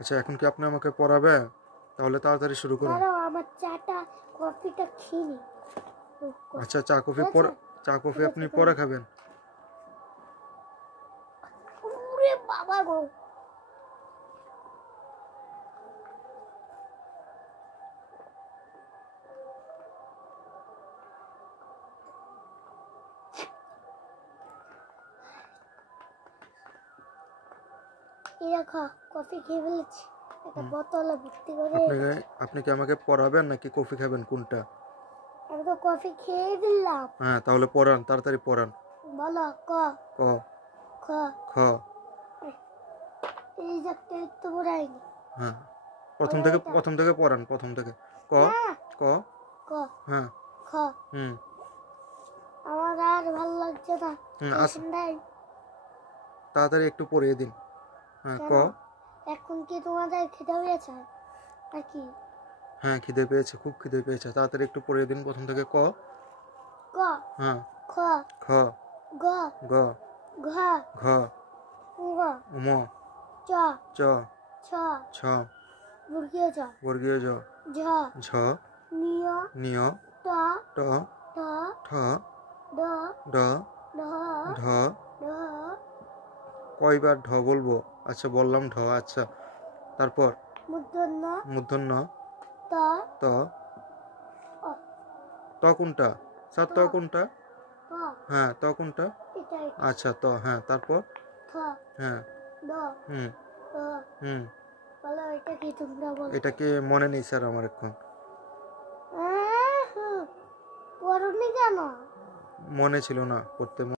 আচ্ছা, এখন কি আপনি আমাকে পড়াবে? তাহলে তাড়াতাড়ি শুরু করুন। দাঁড়াও, আমার চাটা কফিটা খেয়ে নি। আচ্ছা, চা কফি আপনি পরে খাবেন। ওরে বাবা গো, এরকম কফি খেয়ে ফেলেছি, একটা বোতলে ভর্তি করে। আপনি কি আমাকে পড়াবেন নাকি কফি খাবেন, কোনটা? আমি তো কফি খেয়ে ফেললাম। হ্যাঁ, তাহলে পড়ান, তাড়াতাড়ি পড়ান। বলো ক ক খ খ। এই যে তো পড়াইনি। হ্যাঁ, প্রথম থেকে পড়ান, প্রথম থেকে। ক ক ক হ্যাঁ। খ। হুম আমার আর ভালো লাগছে না। তাড়াতাড়ি একটু পড়িয়ে দিন। হ্যাঁ, ক। এখন কি তোমাদের খেতে পেয়েছে নাকি? হ্যাঁ, খিদে পেয়েছে, খুব খিদে পেয়েছে, তাড়াতাড়ি একটু পড়িয়ে দিন প্রথম থেকে। ক ক হ্যাঁ। খ খ গ গ ঘ ঘ ঙ উম চ চ ছ ছ বর্গীয় জ ঝ ঝ নিয় নিয় ট ট ঠ ঠ ড ড ঢ ঢ। ঢ কয়বার ঢ বলবো? আচ্ছা, বললাম ঢ। আচ্ছা, তারপর মূর্ধন্য ত ত। ত কোনটা স্যার? ত কোনটা? হ্যাঁ, ত কোনটা? আচ্ছা, ত। হ্যাঁ, তারপর হ্যাঁ। হুম হুম। এটা কি মনে নেই স্যার আমার এখন। কেন মনে ছিল না, পড়তে